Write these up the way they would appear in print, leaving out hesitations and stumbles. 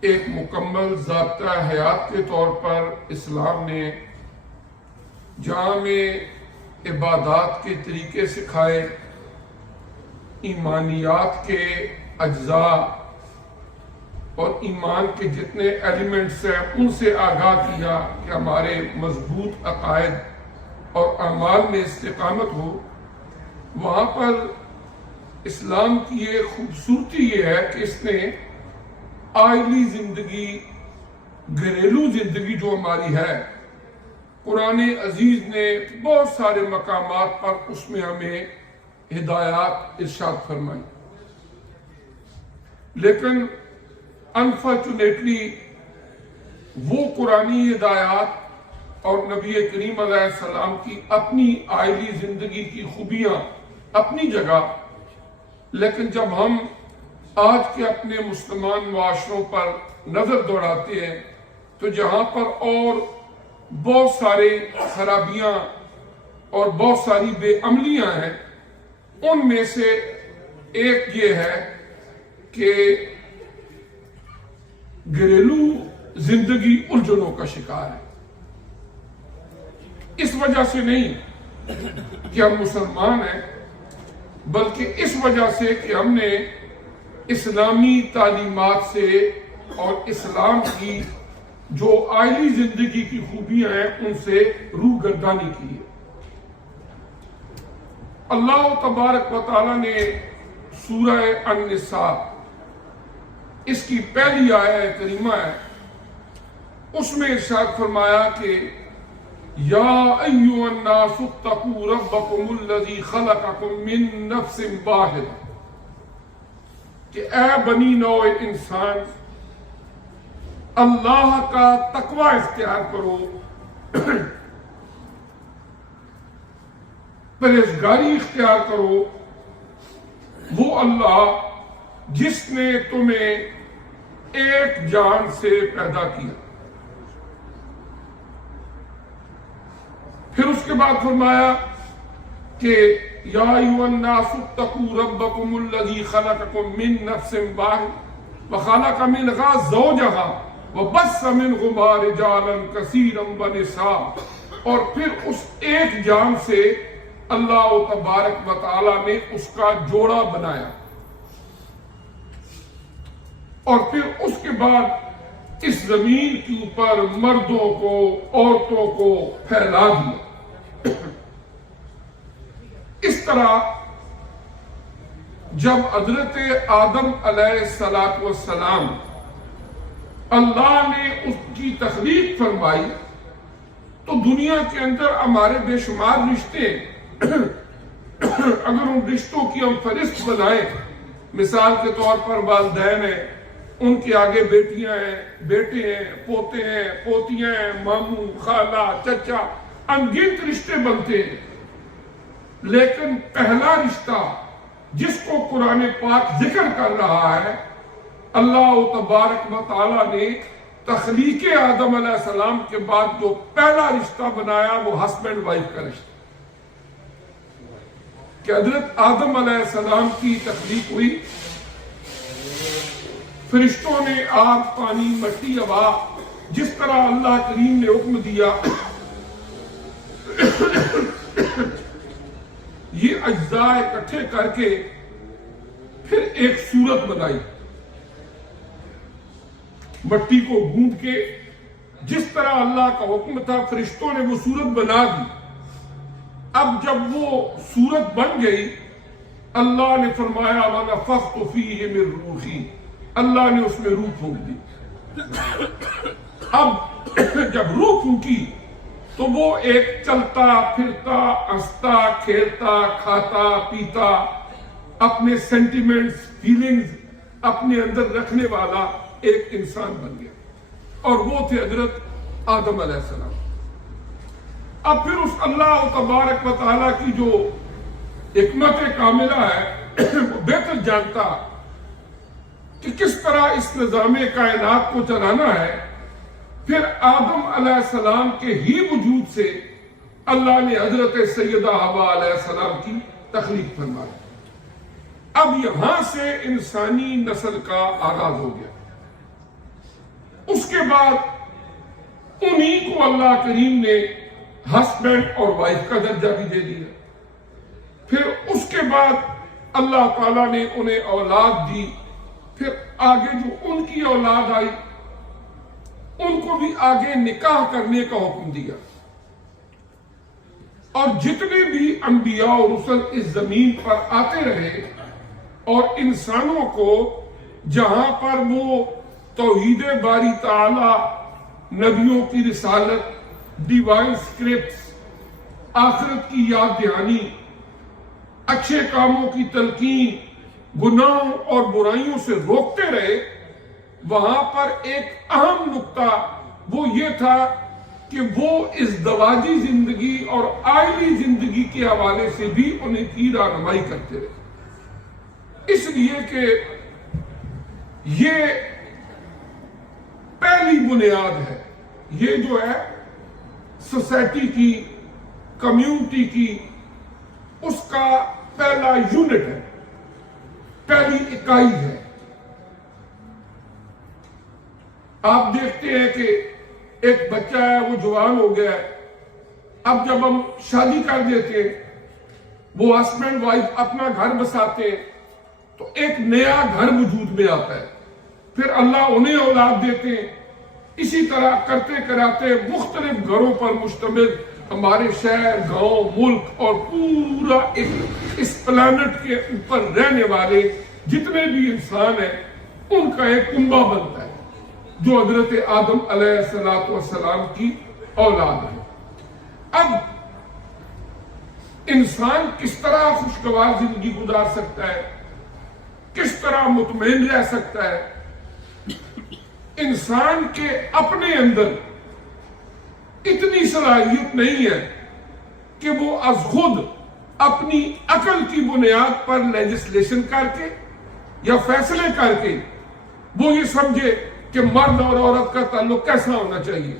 ایک مکمل ضابطہ حیات کے طور پر اسلام نے جامع عبادات کے طریقے سکھائے، ایمانیات کے اجزاء اور ایمان کے جتنے ایلیمنٹس ہیں ان سے آگاہ کیا کہ ہمارے مضبوط عقائد اور اعمال میں استقامت ہو۔ وہاں پر اسلام کی ایک خوبصورتی یہ ہے کہ اس نے آئلی زندگی، گھریلو زندگی جو ہماری ہے، قرآن عزیز نے بہت سارے مقامات پر اس میں ہمیں ہدایات ارشاد فرمائی، لیکن انفارچونیٹلی وہ قرآنی ہدایات اور نبی کریم علیہ السلام کی اپنی آئلی زندگی کی خوبیاں اپنی جگہ، لیکن جب ہم آج کے اپنے مسلمان معاشروں پر نظر دوڑاتے ہیں تو جہاں پر اور بہت سارے خرابیاں اور بہت ساری بے عملیاں ہیں، ان میں سے ایک یہ ہے کہ گھریلو زندگی الجھنوں کا شکار ہے۔ اس وجہ سے نہیں کہ ہم مسلمان ہیں، بلکہ اس وجہ سے کہ ہم نے اسلامی تعلیمات سے اور اسلام کی جو آئلی زندگی کی خوبیاں ہیں ان سے روگردانی کی ہے۔ اللہ تبارک و تعالی نے سورہ النساء، اس کی پہلی آیت کریمہ ہے، اس میں ارشاد فرمایا کہ یا ایھا الناس اتقوا ربکم الذی خلقکم من نفس واحدہ، کہ اے بنی نوع انسان اللہ کا تقوی اختیار کرو، پرہیزگاری اختیار کرو۔ وہ اللہ جس نے تمہیں ایک جان سے پیدا کیا، پھر اس کے بعد فرمایا کہ یا ایھا الناس اتقوا ربکم الذی خلقکم من نفس واحدہ وخلق منہا زوجہا وبث منہما رجالا کثیرا ونساء، اور پھر اس ایک جان سے اللہ تبارک و تعالی نے اس کا جوڑا بنایا، اور پھر اس کے بعد اس زمین کے اوپر مردوں کو، عورتوں کو پھیلا دیا۔ اس طرح جب حضرت آدم علیہ السلام اللہ نے اس کی تخلیق فرمائی تو دنیا کے اندر ہمارے بے شمار رشتے، اگر ان رشتوں کی ہم فہرست بنائیں، مثال کے طور پر والدین ہیں، ان کے آگے بیٹیاں ہیں، بیٹے ہیں، پوتے ہیں، پوتیاں ہیں، ماموں، خالہ، چچا، انگنت رشتے بنتے ہیں، لیکن پہلا رشتہ جس کو قرآن پاک ذکر کر رہا ہے، اللہ تبارک و تعالیٰ نے تخلیق آدم علیہ السلام کے بعد جو پہلا رشتہ بنایا وہ ہسبینڈ وائف کا رشتہ، کہ حضرت آدم علیہ السلام کی تخلیق ہوئی، فرشتوں نے آگ، پانی، مٹی، ہوا، جس طرح اللہ کریم نے حکم دیا، یہ اجزاء اکٹھے کر کے پھر ایک صورت بنائی، مٹی کو گوندھ کے جس طرح اللہ کا حکم تھا فرشتوں نے وہ صورت بنا دی۔ اب جب وہ صورت بن گئی، اللہ نے فرمایا وَنَفَخْتُ فِيهِ مِن رُوحِي، اللہ نے اس میں روح پھونک دی۔ اب جب روح پھونکی تو وہ ایک چلتا پھرتا، ہنستا کھیلتا، کھاتا پیتا، اپنے سینٹیمنٹس، فیلنگز اپنے اندر رکھنے والا ایک انسان بن گیا، اور وہ تھے حضرت آدم علیہ السلام۔ اب پھر اس اللہ تبارک و تعالیٰ کی جو حکمت کاملہ ہے وہ بہتر جانتا کہ کس طرح اس نظام کائنات کو چلانا ہے، پھر آدم علیہ السلام کے ہی وجود سے اللہ نے حضرت سیدہ حوا علیہ السلام کی تخلیق فرمائی۔ اب یہاں سے انسانی نسل کا آغاز ہو گیا۔ بعد انہی کو اللہ کریم نے ہسبینڈ اور وائف کا درجہ بھی دے دیا. پھر اس کے بعد اللہ تعالیٰ نے انہیں اولاد دی. پھر آگے جو ان کی اولاد آئی ان کو بھی آگے نکاح کرنے کا حکم دیا. اور جتنے بھی انبیاء اور رسل اس زمین پر آتے رہے اور انسانوں کو جہاں پر وہ توحید باری تعالی، نبیوں کی رسالت، ڈیوائن اسکرپٹس، آخرت کی یاد دہانی، اچھے کاموں کی تلقین، گناہوں اور برائیوں سے روکتے رہے، وہاں پر ایک اہم نقطہ وہ یہ تھا کہ وہ ازدواجی زندگی اور آئلی زندگی کے حوالے سے بھی انہیں کی رہنمائی کرتے رہے. اس لیے کہ یہ پہلی بنیاد ہے، یہ جو ہے سوسائٹی کی، کمیونٹی کی، اس کا پہلا یونٹ ہے، پہلی اکائی ہے. آپ دیکھتے ہیں کہ ایک بچہ ہے، وہ جوان ہو گیا ہے، اب جب ہم شادی کر دیتے، وہ ہسبینڈ وائف اپنا گھر بساتے تو ایک نیا گھر وجود میں آتا ہے. پھر اللہ انہیں اولاد دیتے ہیں. اسی طرح کرتے کراتے مختلف گھروں پر مشتمل ہمارے شہر، گاؤں، ملک اور پورا اس پلانٹ کے اوپر رہنے والے جتنے بھی انسان ہیں ان کا ایک کنبہ بنتا ہے جو حضرت آدم علیہ السلام کی اولاد ہے. اب انسان کس طرح خوشگوار زندگی گزار سکتا ہے، کس طرح مطمئن رہ سکتا ہے؟ انسان کے اپنے اندر اتنی صلاحیت نہیں ہے کہ وہ از خود اپنی عقل کی بنیاد پر لیجسلیشن کر کے یا فیصلے کر کے وہ یہ سمجھے کہ مرد اور عورت کا تعلق کیسا ہونا چاہیے.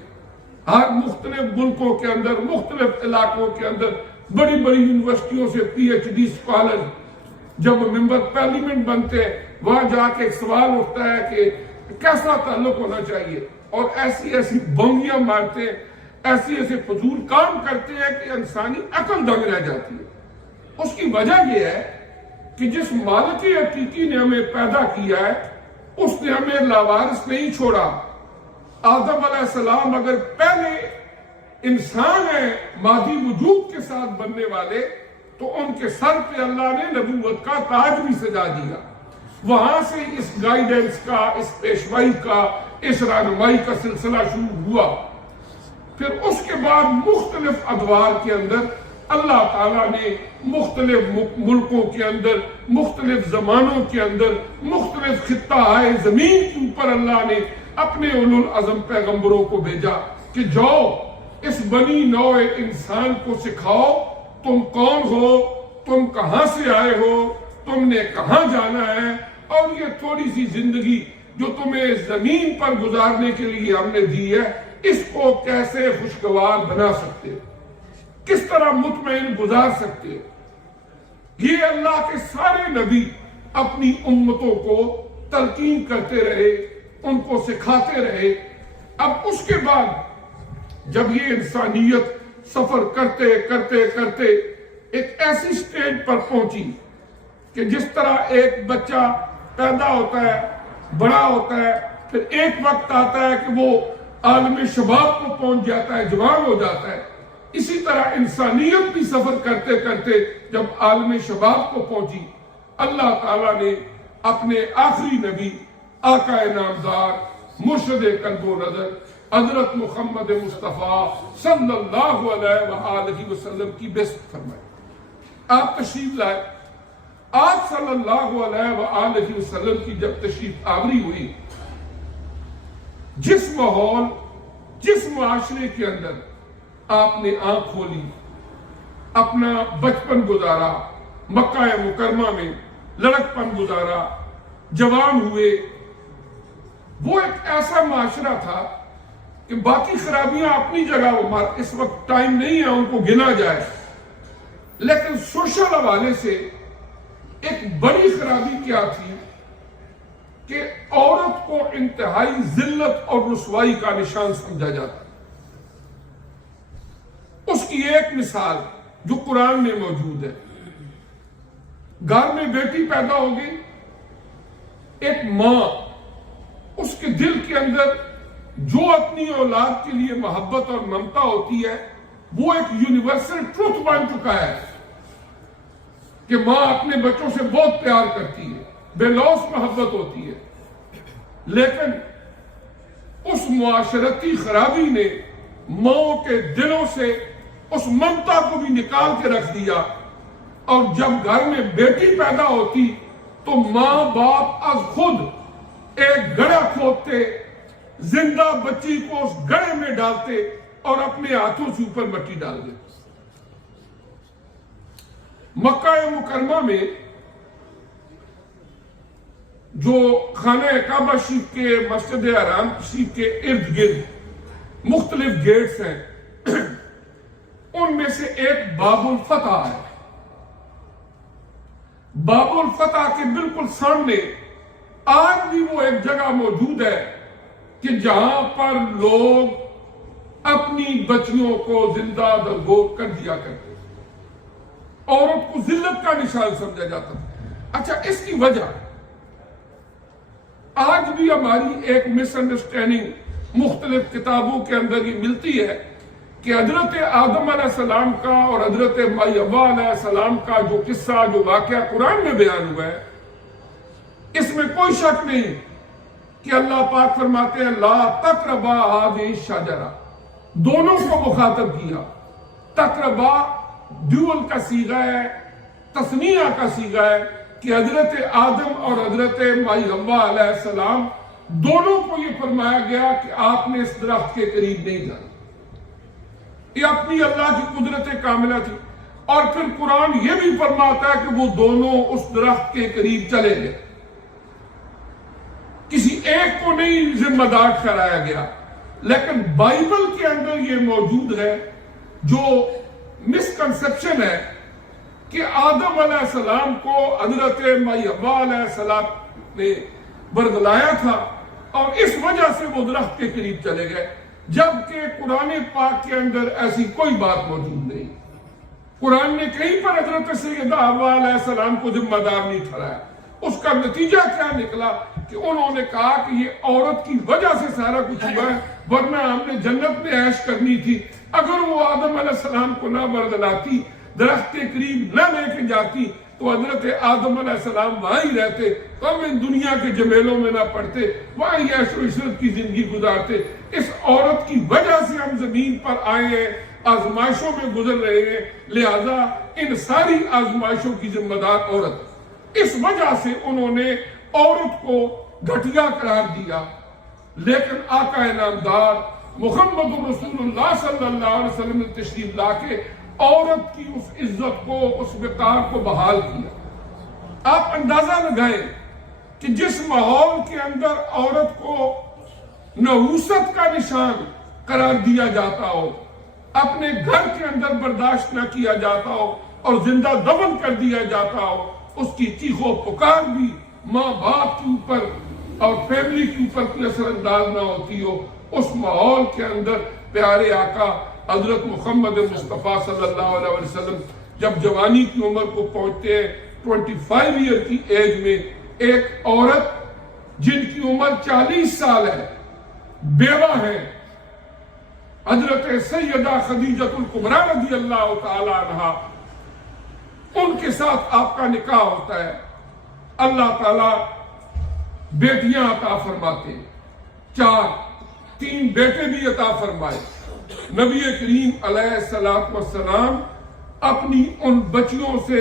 ہر مختلف ملکوں کے اندر، مختلف علاقوں کے اندر بڑی بڑی یونیورسٹیوں سے پی ایچ ڈی اسکالر جب ممبر پارلیمنٹ بنتے ہیں، وہاں جا کے ایک سوال اٹھتا ہے کہ کیسا تعلق ہونا چاہیے، اور ایسی ایسی بونگیاں مارتے ہیں، ایسی ایسے فضول کام کرتے ہیں کہ انسانی عقل دنگ رہ جاتی ہے. اس کی وجہ یہ ہے کہ جس مالک حقیقی نے ہمیں پیدا کیا ہے اس نے ہمیں لاوارث نہیں چھوڑا. آدم علیہ السلام اگر پہلے انسان ہیں مادی وجود کے ساتھ بننے والے تو ان کے سر پہ اللہ نے نبوت کا تاج بھی سجا دیا. وہاں سے اس گائیڈنس کا، اس پیشوائی کا، اس رہنمائی کا سلسلہ شروع ہوا. پھر اس کے بعد مختلف ادوار کے اندر اللہ تعالیٰ نے مختلف ملکوں کے اندر، مختلف زمانوں کے اندر، مختلف خطہ زمین کے اوپر اللہ نے اپنے اولو العزم پیغمبروں کو بھیجا کہ جاؤ اس بنی نوع انسان کو سکھاؤ تم کون ہو، تم کہاں سے آئے ہو، تم نے کہاں جانا ہے، اور یہ تھوڑی سی زندگی جو تمہیں زمین پر گزارنے کے لیے ہم نے دی ہے اس کو کیسے خوشگوار بنا سکتے، کس طرح مطمئن گزار سکتے. یہ اللہ کے سارے نبی اپنی امتوں کو تلقین کرتے رہے، ان کو سکھاتے رہے. اب اس کے بعد جب یہ انسانیت سفر کرتے کرتے کرتے ایک ایسی سٹیج پر پہنچی کہ جس طرح ایک بچہ پیدا ہوتا ہے، بڑا ہوتا ہے، پھر ایک وقت آتا ہے کہ وہ عالم شباب کو پہنچ جاتا ہے، جوان ہو جاتا ہے، اسی طرح انسانیت بھی سفر کرتے کرتے جب عالم شباب کو پہنچی، اللہ تعالیٰ نے اپنے آخری نبی، آقا نامدار، مرشد قلب و نظر حضرت محمد مصطفیٰ صلی اللہ علیہ وآلہ وسلم کی بعثت فرمائی. آپ تشریف لائے. آپ صلی اللہ علیہ وآلہ وسلم کی جب تشریف آوری ہوئی، جس ماحول، جس معاشرے کے اندر آپ نے آنکھ کھولی، اپنا بچپن گزارا، مکہ مکرمہ میں لڑکپن گزارا، جوان ہوئے، وہ ایک ایسا معاشرہ تھا کہ باقی خرابیاں اپنی جگہ، اس وقت ٹائم نہیں ہے ان کو گنا جائے، لیکن سوشل حوالے سے ایک بڑی خرابی کیا تھی کہ عورت کو انتہائی ذلت اور رسوائی کا نشان سمجھا جاتا ہے۔ اس کی ایک مثال جو قرآن میں موجود ہے، گھر میں بیٹی پیدا ہو گئی، ایک ماں اس کے دل کے اندر جو اپنی اولاد کے لیے محبت اور ممتا ہوتی ہے وہ ایک یونیورسل ٹروتھ بن چکا ہے کہ ماں اپنے بچوں سے بہت پیار کرتی ہے، بے لوث محبت ہوتی ہے، لیکن اس معاشرتی خرابی نے ماں کے دلوں سے اس ممتا کو بھی نکال کے رکھ دیا، اور جب گھر میں بیٹی پیدا ہوتی تو ماں باپ از خود ایک گڑھا کھودتے، زندہ بچی کو اس گڑھے میں ڈالتے اور اپنے ہاتھوں سے اوپر مٹی ڈال دیتے۔ مکہ مکرمہ میں جو خانہ کعبہ شریف کے مسجد حرام شریف کے ارد گرد مختلف گیٹس ہیں، ان میں سے ایک باب الفتح ہے۔ باب الفتح کے بالکل سامنے آج بھی وہ ایک جگہ موجود ہے کہ جہاں پر لوگ اپنی بچیوں کو زندہ درگور کر دیا کرتے، عورت کو ذلت کا نشان سمجھا جاتا تھا۔ اچھا، اس کی وجہ آج بھی ہماری ایک مس انڈرسٹینڈنگ مختلف کتابوں کے اندر یہ ملتی ہے کہ حضرت آدم علیہ السلام کا اور حضرت مائی حوا علیہ السلام کا جو قصہ، جو واقعہ قرآن میں بیان ہوا ہے، اس میں کوئی شک نہیں کہ اللہ پاک فرماتے ہیں لا تقربا هذه الشجرہ، دونوں کو مخاطب کیا۔ تقربا ڈیول کا صیغہ ہے، تثنیہ کا صیغہ ہے کہ حضرت آدم اور حضرت مائی حوا علیہ السلام دونوں کو یہ فرمایا گیا کہ آپ نے اس درخت کے قریب نہیں جانا۔ یہ اپنی اللہ کی قدرت کاملہ تھی، اور پھر قرآن یہ بھی فرماتا ہے کہ وہ دونوں اس درخت کے قریب چلے گئے، کسی ایک کو نہیں ذمہ دار ٹھہرایا گیا۔ لیکن بائبل کے اندر یہ موجود ہے، جو مسکنسپشن ہے کہ آدم علیہ السلام کو حضرت مائی حوا علیہ السلام نے برگلایا تھا اور اس وجہ سے وہ درخت کے قریب چلے گئے، جبکہ قرآن پاک کے اندر ایسی کوئی بات موجود نہیں۔ قرآن نے کہیں پر حضرت سیدہ حوا علیہ السلام کو ذمہ دار نہیں ٹھہرایا۔ اس کا نتیجہ کیا نکلا کہ انہوں نے کہا کہ یہ عورت کی وجہ سے سارا کچھ ہوا ہے، ورنہ ہم نے جنت میں عیش کرنی تھی۔ اگر وہ آدم علیہ السلام کو نہ برگلاتی، درخت کے قریب نہ لے کے جاتی، تو حضرت آدم علیہ السلام وہاں ہی رہتے، تو ہم ان دنیا کے جمیلوں میں نہ پڑتے، وہاں ہی عیش و عشرت کی زندگی گزارتے۔ اس عورت کی وجہ سے ہم زمین پر آئے ہیں، آزمائشوں میں گزر رہے ہیں، لہذا ان ساری آزمائشوں کی ذمہ دار عورت۔ اس وجہ سے انہوں نے عورت کو گھٹیا قرار دیا، لیکن آقا انعامدار محمد رسول اللہ صلی اللہ علیہ وسلم نے تشریف لا کے عورت کی اس عزت کو، اس وقار کو بحال کیا۔ آپ اندازہ لگائیں کہ جس ماحول کے اندر عورت کو نحوست کا نشان قرار دیا جاتا ہو، اپنے گھر کے اندر برداشت نہ کیا جاتا ہو اور زندہ دفن کر دیا جاتا ہو، اس کی چیخ و پکار بھی ماں باپ کے اوپر اور فیملی کے اوپر کوئی اثر انداز نہ ہوتی ہو، اس ماحول کے اندر پیارے آقا حضرت محمد مصطفیٰ صلی اللہ علیہ وسلم جب جوانی کی عمر کو پہنچتے ہیں، 25 ایئر کی ایج میں، ایک عورت جن کی عمر 40 سال ہے، بیوہ ہے، حضرت سیدہ خدیجہ الکبریٰ رضی اللہ تعالی عنہا، ان کے ساتھ آپ کا نکاح ہوتا ہے۔ اللہ تعالیٰ بیٹیاں عطا فرماتے ہیں، 3 بیٹے بھی عطا فرمائے۔ نبی کریم علیہ السلام اپنی ان بچیوں سے،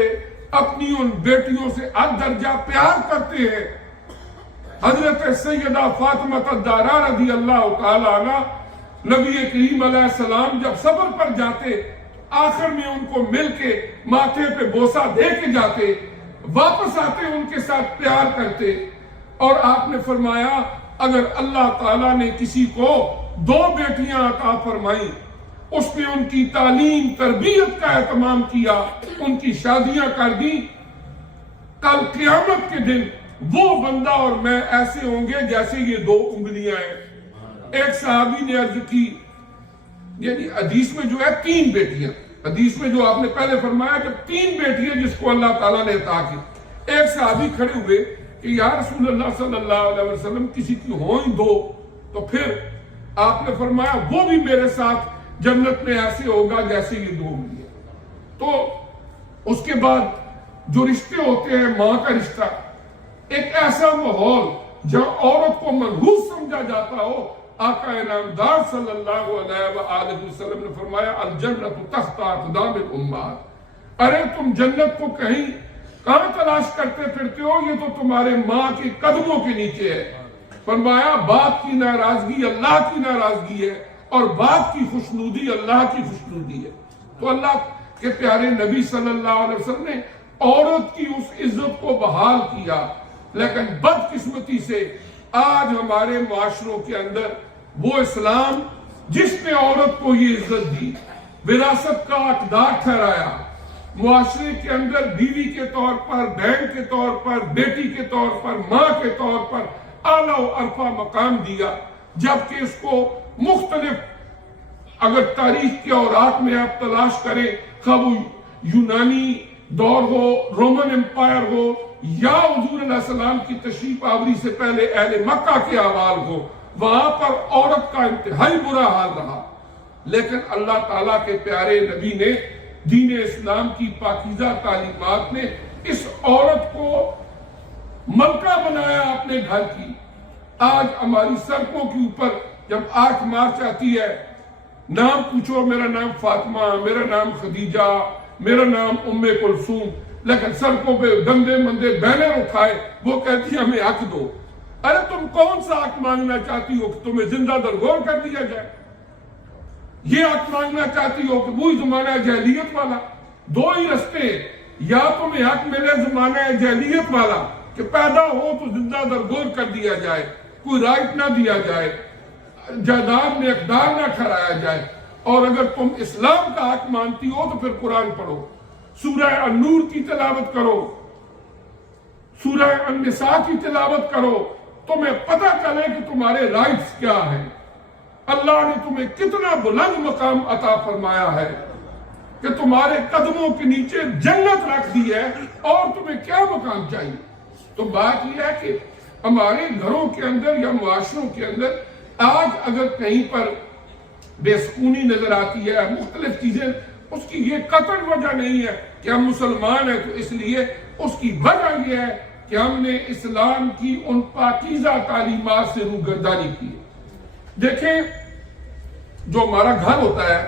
اپنی ان بیٹیوں سے درجہ پیار کرتے ہیں۔ حضرت سیدہ فاطمہ الزہرا رضی اللہ تعالی عنہ، نبی کریم علیہ السلام جب سفر پر جاتے، آخر میں ان کو مل کے ماتھے پہ بوسہ دے کے جاتے، واپس آتے ان کے ساتھ پیار کرتے، اور آپ نے فرمایا اگر اللہ تعالیٰ نے کسی کو 2 بیٹیاں عطا فرمائیں، اس نے ان کی تعلیم تربیت کا اہتمام کیا، ان کی شادیاں کر دی، کل قیامت کے دن وہ بندہ اور میں ایسے ہوں گے جیسے یہ دو انگلیاں ہیں۔ ایک صحابی نے عرض کی، یعنی حدیث میں جو ہے 3 بیٹیاں، حدیث میں جو آپ نے پہلے فرمایا کہ 3 بیٹیاں جس کو اللہ تعالیٰ نے عطا کی۔ ایک صحابی کھڑے ہوئے کہ یا رسول اللہ صلی اللہ علیہ وسلم کسی کی ہوں ہی 2، تو پھر آپ نے فرمایا وہ بھی میرے ساتھ جنت میں ایسے ہوگا جیسے یہ 2 انگلیاں۔ تو اس کے بعد جو رشتے ہوتے ہیں، ماں کا رشتہ، ایک ایسا ماحول جہاں عورت کو منحوس سمجھا جاتا ہو، آقا انعامدار صلی اللہ علیہ وآلہ وسلم نے فرمایا الجنت تحت اقدام الامہات، ارے تم جنت کو کہاں تلاش کرتے پھرتے ہو، یہ تو تمہارے ماں کے قدموں کے نیچے ہے۔ فرمایا باپ کی ناراضگی اللہ کی ناراضگی ہے، اور باپ کی خوشنودی اللہ کی خوشنودی ہے۔ تو اللہ کے پیارے نبی صلی اللہ علیہ وسلم نے عورت کی اس عزت کو بحال کیا، لیکن بدقسمتی سے آج ہمارے معاشروں کے اندر وہ اسلام جس نے عورت کو یہ عزت دی، وراثت کا حقدار ٹھہرایا، معاشرے کے اندر بیوی کے طور پر، بہن کے طور پر، بیٹی کے طور پر، ماں کے طور پر اعلیٰ و عرفہ مقام دیا، جبکہ اس کو مختلف، اگر تاریخ کے اوراق میں آپ تلاش کریں، خواہ وہ یونانی دور ہو، رومن امپائر ہو، یا حضور علیہ السلام کی تشریف آوری سے پہلے اہل مکہ کے احوال ہو، وہاں پر عورت کا انتہائی برا حال رہا، لیکن اللہ تعالیٰ کے پیارے نبی نے دین اسلام کی پاکیزہ تعلیمات نے اس عورت کو ملکہ بنایا اپنے گھر کی۔ آج ہماری سڑکوں کے اوپر جب 8 مارچ آتی ہے، نام پوچھو، میرا نام فاطمہ، میرا نام خدیجہ، میرا نام ام کلثوم، لیکن سڑکوں پہ گندے مندے بینر اٹھائے، وہ کہتی ہمیں حق دو۔ ارے تم کون سا حق مانگنا چاہتی ہو کہ تمہیں زندہ درگور کر دیا جائے؟ یہ حق مانگنا چاہتی ہو کہ وہی زمانہ جاہلیت والا؟ 2 ہی رستے، یا تمہیں حق ملے زمانہ جاہلیت والا کہ پیدا ہو تو زندہ درگور کر دیا جائے، کوئی رائٹ نہ دیا جائے، جائیداد میں اقدار نہ ٹھہرایا جائے، اور اگر تم اسلام کا حق مانتی ہو تو پھر قرآن پڑھو، سورہ النور کی تلاوت کرو، سورہ النساء کی تلاوت کرو، تمہیں پتہ چلے کہ تمہارے رائٹس کیا ہیں۔ اللہ نے تمہیں کتنا بلند مقام عطا فرمایا ہے کہ تمہارے قدموں کے نیچے جنت رکھ دی ہے، اور تمہیں کیا مقام چاہیے؟ تو بات یہ ہے کہ ہمارے گھروں کے اندر یا معاشروں کے اندر آج اگر کہیں پر بے سکونی نظر آتی ہے، مختلف چیزیں، اس کی یہ قطعی وجہ نہیں ہے کہ ہم مسلمان ہیں تو اس لیے، اس کی وجہ یہ ہے کہ ہم نے اسلام کی ان پاکیزہ تعلیمات سے روگردانی کی ہے۔ دیکھیں، جو ہمارا گھر ہوتا ہے،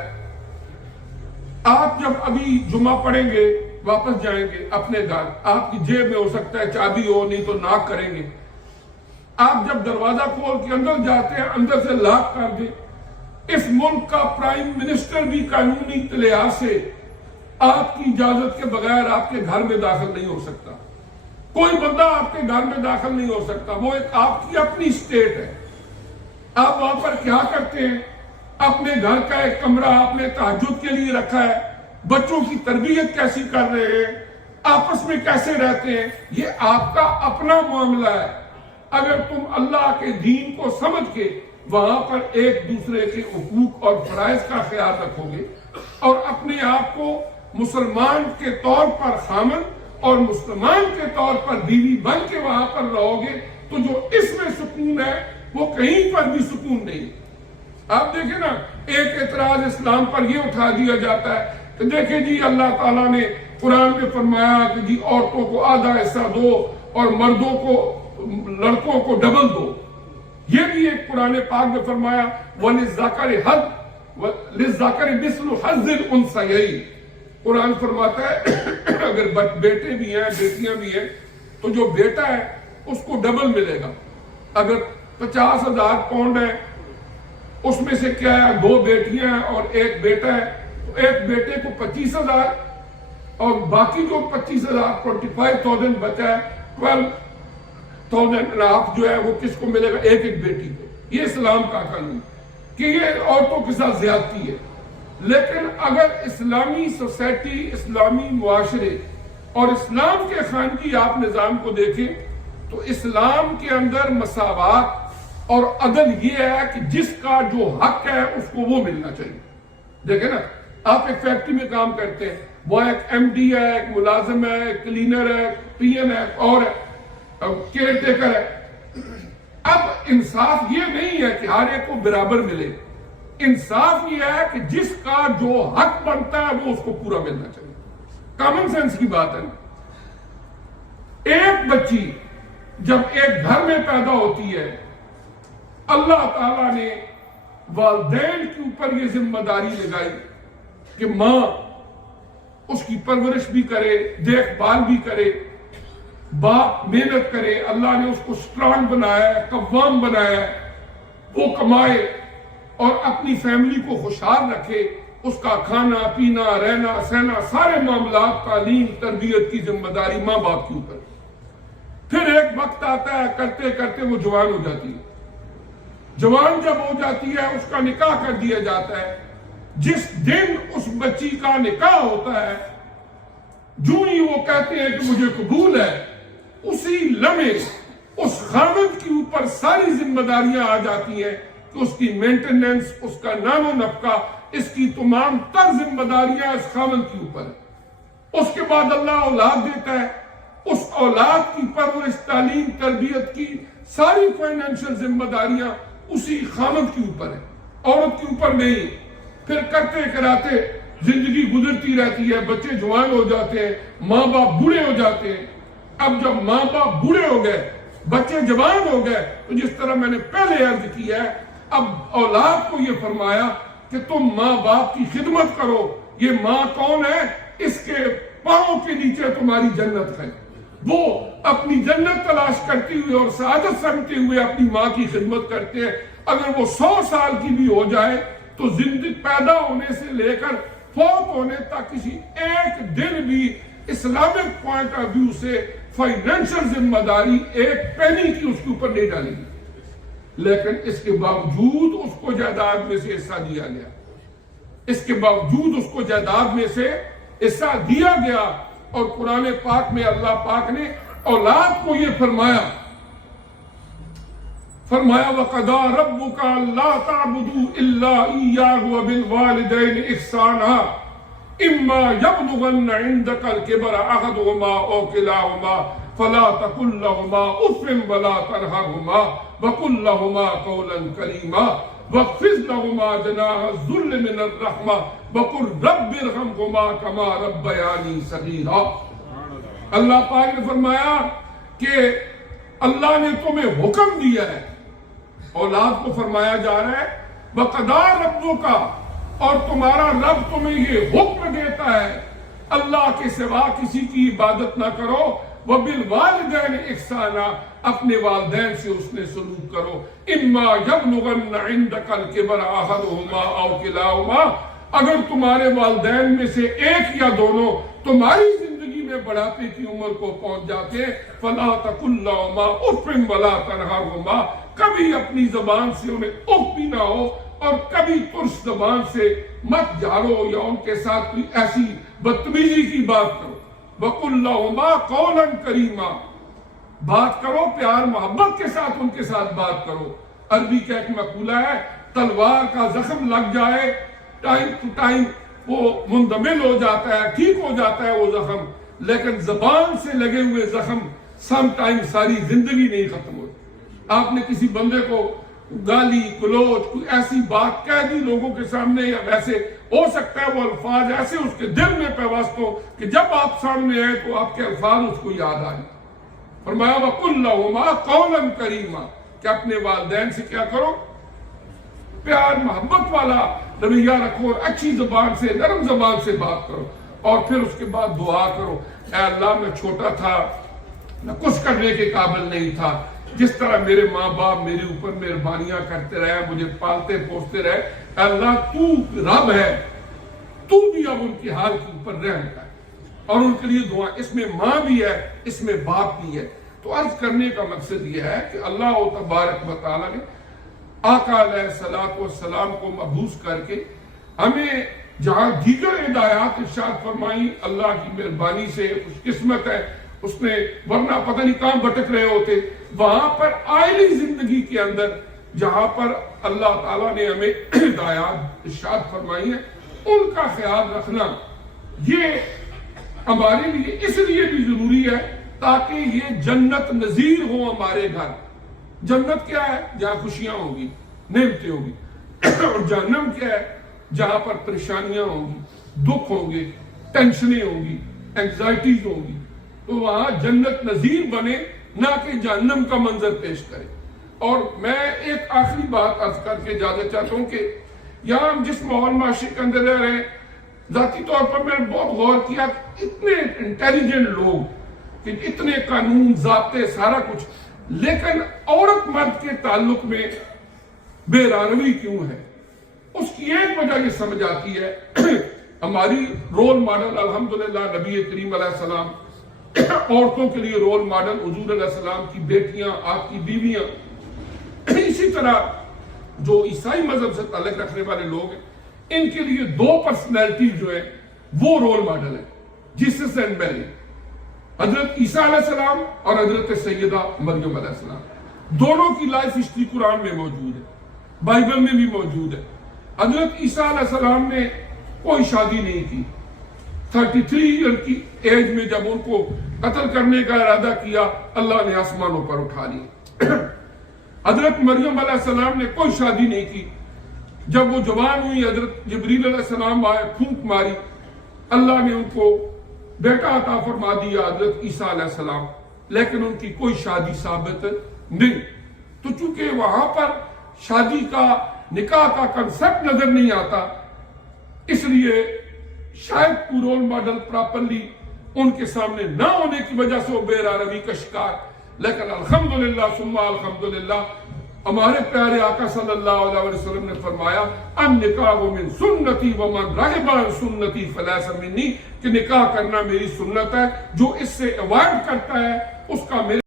آپ جب ابھی جمعہ پڑھیں گے، واپس جائیں گے اپنے گھر، آپ کی جیب میں ہو سکتا ہے چابی ہو، نہیں تو ناک کریں گے۔ آپ جب دروازہ کھول کے اندر جاتے ہیں، اندر سے لاک کر دیں۔ اس ملک کا پرائم منسٹر بھی قانونی لحاظ سے آپ کی اجازت کے بغیر آپ کے گھر میں داخل نہیں ہو سکتا، کوئی بندہ آپ کے گھر میں داخل نہیں ہو سکتا، وہ ایک آپ کی اپنی اسٹیٹ ہے۔ آپ وہاں پر کیا کرتے ہیں؟ اپنے گھر کا ایک کمرہ آپ نے تہجد کے لیے رکھا ہے، بچوں کی تربیت کیسی کر رہے ہیں، آپس میں کیسے رہتے ہیں، یہ آپ کا اپنا معاملہ ہے۔ اگر تم اللہ کے دین کو سمجھ کے وہاں پر ایک دوسرے کے حقوق اور فرائض کا خیال رکھو گے، اور اپنے آپ کو مسلمان کے طور پر خامن اور مسلمان کے طور پر بیوی بن کے وہاں پر رہو گے، تو جو اس میں سکون ہے وہ کہیں پر بھی سکون نہیں۔ آپ دیکھیں نا، ایک اعتراض اسلام پر یہ اٹھا دیا جاتا ہے کہ دیکھیں جی اللہ تعالیٰ نے قرآن میں فرمایا کہ جی عورتوں کو آدھا حصہ دو اور مردوں کو، لڑکوں کو ڈبل دو۔ یہ بھی ایک قرآن پاک میں فرمایا لِلذَّكَرِ مِثْلُ حَظِّ الْأُنثَيَيْنِ۔ قرآن فرماتا ہے اگر بیٹے بھی ہیں بیٹیاں بھی ہیں تو جو بیٹا ہے اس کو ڈبل ملے گا۔ اگر 50,000 پاؤنڈ ہے، اس میں سے کیا ہے 2 بیٹیاں ہیں اور 1 بیٹا ہے، تو ایک بیٹے کو 25,000 اور باقی جو 25,000 25,000 بچا ہے 12,500 جو ہے وہ کس کو ملے گا؟ ایک بیٹی کو۔ یہ اسلام کا قانون کہ یہ عورتوں کے ساتھ زیادتی ہے۔ لیکن اگر اسلامی سوسائٹی، اسلامی معاشرے اور اسلام کے خانگی آپ نظام کو دیکھیں تو اسلام کے اندر مساوات اور عدل یہ ہے کہ جس کا جو حق ہے اس کو وہ ملنا چاہیے. دیکھیں نا، آپ ایک فیکٹری میں کام کرتے ہیں، وہ ایک ایم ڈی ہے، ایک ملازم ہے، ایک کلینر ہے، پی ایم ہے، اور کیئر ٹیکر ہے. اب انصاف یہ نہیں ہے کہ ہر ایک کو برابر ملے، انصاف یہ ہے کہ جس کا جو حق بنتا ہے وہ اس کو پورا ملنا چاہیے. کامن سینس کی بات ہے. ایک بچی جب ایک گھر میں پیدا ہوتی ہے، اللہ تعالیٰ نے والدین کے اوپر یہ ذمہ داری لگائی کہ ماں اس کی پرورش بھی کرے، دیکھ بھال بھی کرے، باپ محنت کرے. اللہ نے اس کو سٹرانگ بنایا ہے، قوام بنایا ہے، وہ کمائے اور اپنی فیملی کو خوشحال رکھے. اس کا کھانا پینا رہنا سہنا سارے معاملات، تعلیم تربیت کی ذمہ داری ماں باپ کے اوپر. پھر ایک وقت آتا ہے، کرتے کرتے وہ جوان ہو جاتی ہے. جوان جب ہو جاتی ہے اس کا نکاح کر دیا جاتا ہے. جس دن اس بچی کا نکاح ہوتا ہے، جو ہی وہ کہتے ہیں کہ مجھے قبول ہے، اسی لمحے اس خاوند کے اوپر ساری ذمہ داریاں آ جاتی ہیں کہ اس کی مینٹیننس، اس کا نان و نفقہ، اس کی تمام تر ذمہ داریاں اس خاوند کے اوپر ہے. اس کے بعد اللہ اولاد دیتا ہے، اس اولاد کی پرورش، تعلیم تربیت کی ساری فائنینشل ذمہ داریاں اسی خاوند کے اوپر ہے، عورت کے اوپر نہیں. پھر کرتے کراتے زندگی گزرتی رہتی ہے، بچے جوان ہو جاتے ہیں، ماں باپ بوڑھے ہو جاتے ہیں. اب جب ماں باپ بوڑھے ہو گئے، بچے جوان ہو گئے، تو جس طرح میں نے پہلے عرض کیا ہے، اب اولاد کو یہ فرمایا کہ تم ماں باپ کی خدمت کرو. یہ ماں کون ہے؟ اس کے پاؤں کے نیچے تمہاری جنت ہے. وہ اپنی جنت تلاش کرتی ہوئے اور سعادت سمجھتے ہوئے اپنی ماں کی خدمت کرتے ہیں. اگر وہ 100 سال کی بھی ہو جائے تو زندگی پیدا ہونے سے لے کر فوت ہونے تک کسی ایک دن بھی اسلامک پوائنٹ آف ویو سے فائنینشل ذمہ داری ایک پینی کی اس کے اوپر نہیں ڈالی گئی. لیکن اس کے باوجود اس کو جائیداد میں سے حصہ دیا گیا. اس کے باوجود اس کو جائیداد میں سے حصہ دیا گیا. اور قرآن پاک میں اللہ پاک نے اولاد کو یہ فرمایا وَقَضَىٰ رَبُّكَ أَلَّا تَعْبُدُوا إِلَّا إِيَّاهُ وَبِالْوَالِدَيْنِ إِحْسَانًا إِمَّا يَبْلُغَنَّ عِندَكَ الْكِبَرَ أَحَدُهُمَا أَوْ كِلَاهُمَا فَلَا تَقُل لَّهُمَا أُفٍّ وَلَا تَنْهَرْهُمَا وَقُل لَّهُمَا قَوْلًا كَرِيمًا وَاخْفِضْ لَهُمَا جَنَاحَ الذُّلِّ مِنَ الرَّحْمَةِ وَقُل رَّبِّ ارْحَمْهُمَا كَمَا رَبَّيَانِي صَغِيرًا. اللہ پاک نے فرمایا کہ اللہ نے تمہیں حکم دیا ہے. اولاد کو فرمایا جا رہا ہے وَقَضَىٰ رَبُّكَ، اور تمہارا رب تمہیں یہ حکم دیتا ہے اللہ کے سوا کسی کی عبادت نہ کرو. وَبِالْوَالِدَيْنِ إِحْسَانًا، اپنے والدین سے اس نے سلوک کرو. إِمَّا يَبْلُغَنَّ عِندَكَ الْكِبَرَ أَحَدُهُمَا أَوْ كِلَاهُمَا، اگر تمہارے والدین میں سے ایک یا دونوں تمہاری زندگی میں بڑھاپے کی عمر کو پہنچ جاتے، فَلَا تَقُل لَّهُمَا أُفٍّ وَلَا تَنْهَرْهُمَا، کبھی اپنی زبان سے انہیں اف بھی نہ ہو اور کبھی ترش زبان سے مت جھاڑو یا ان کے ساتھ کوئی ایسی بدتمیزی کی بات کرو. وَقُل لَّهُمَا قَوْلًا كَرِيمًا، بات کرو پیار محبت کے ساتھ، ان کے ساتھ بات کرو. عربی کا ایک مقولہ ہے، تلوار کا زخم لگ جائے ٹائم ٹو ٹائم وہ مندمل ہو جاتا ہے، ٹھیک ہو جاتا ہے وہ زخم، لیکن زبان سے لگے ہوئے زخم سم ٹائم ساری زندگی نہیں ختم ہوتی. آپ نے کسی بندے کو گالی گلوچ کوئی ایسی بات کہہ دی لوگوں کے سامنے، یا ویسے ہو سکتا ہے وہ الفاظ ایسے اس کے دل میں پیوست ہو کہ جب آپ سامنے آئے تو آپ کے الفاظ اس کو یاد آئے. فرمایا وَقُل لَّهُمَا قَوْلًا كَرِيمًا، کہ اپنے والدین سے کیا کرو؟ پیار محبت والا رویہ رکھو اور اچھی زبان سے، نرم زبان سے بات کرو. اور پھر اس کے بعد دعا کرو، اے اللہ میں چھوٹا تھا، میں کچھ کرنے کے قابل نہیں تھا، جس طرح میرے ماں باپ میرے اوپر مہربانیاں کرتے رہے، مجھے پالتے پوستے رہے، اے اللہ تو رب ہے، تو بھی اب ان کے حال کے اوپر رحم کر. اور ان کے لیے دعا، اس میں ماں بھی ہے، اس میں باپ بھی ہے. تو عرض کرنے کا مقصد یہ ہے کہ اللہ تبارک و تعالیٰ نے آقا علیہ الصلوۃ والسلام کو مبعوث کر کے ہمیں جہاں دیگر ہدایات ارشاد فرمائی، اللہ کی مہربانی سے خوش قسمت ہے اس نے ورنہ پتہ نہیں کہاں بھٹک رہے ہوتے. وہاں پر آئلی زندگی کے اندر جہاں پر اللہ تعالیٰ نے ہمیں ہدایات ارشاد فرمائی ہے ان کا خیال رکھنا یہ ہمارے لیے اس لیے بھی ضروری ہے تاکہ یہ جنت نظیر ہو ہمارے گھر. جنت کیا ہے؟ جہاں خوشیاں ہوں گی، نعمتیں ہوں گی. اور جہنم کیا ہے؟ جہاں پر پریشانیاں ہوں گی، دکھ ہوں گے، ٹینشنیں ہوں گی، اینگزائٹیز ہوں گی. تو وہاں جنت نظیر بنے، نہ کہ جہنم کا منظر پیش کرے. اور میں ایک آخری بات عرض کر کے اجازت چاہتا ہوں کہ یہاں ہم جس ماحول معاشرے کے اندر رہ رہے ہیں، ذاتی طور پر میں نے بہت غور کیا، اتنے انٹیلیجنٹ لوگ کہ اتنے قانون ضابطے سارا کچھ، لیکن عورت مرد کے تعلق میں بے راروی کیوں ہے؟ اس کی ایک وجہ یہ سمجھ آتی ہے ہماری رول ماڈل الحمدللہ نبی کریم علیہ السلام، عورتوں کے لیے رول ماڈل حضور علیہ السلام کی بیٹیاں، آپ کی بیویاں. اسی طرح جو عیسائی مذہب سے تعلق رکھنے والے لوگ ہیں ان کے لیے دو پرسنالٹی جو ہے وہ رول ماڈل ہے، جیسس اینڈ میری، حضرت عیسیٰ علیہ السلام اور حضرت سیدہ مریم علیہ السلام. دونوں کی لائف ہسٹری قرآن میں موجود ہے، بائبل میں بھی موجود ہے. حضرت عیسیٰ علیہ السلام نے کوئی شادی نہیں کی. 33 ایئر کی ایج میں جب ان کو قتل کرنے کا ارادہ کیا، اللہ نے آسمانوں پر اٹھا لیا. حضرت مریم علیہ السلام نے کوئی شادی نہیں کی. جب وہ جوان ہوئی، حضرت جبریل علیہ السلام آئے، پھونک ماری، اللہ نے ان کو بیٹا عطا فرما دیا، حضرت عیسیٰ علیہ السلام. لیکن ان کی کوئی شادی ثابت نہیں. تو چونکہ وہاں پر شادی کا، نکاح کا کنسپٹ نظر نہیں آتا، اس لیے شاید کو رول ماڈل پراپرلی ان کے سامنے نہ ہونے کی وجہ سے وہ بے راروی کا شکار. لیکن الحمدللہ ثم الحمدللہ ہمارے پیارے آقا صلی اللہ علیہ وسلم نے فرمایا النکاح من سنتی ومن رغب عن سنتی فلیس منی، کہ نکاح کرنا میری سنت ہے، جو اس سے اوائڈ کرتا ہے اس کا میرے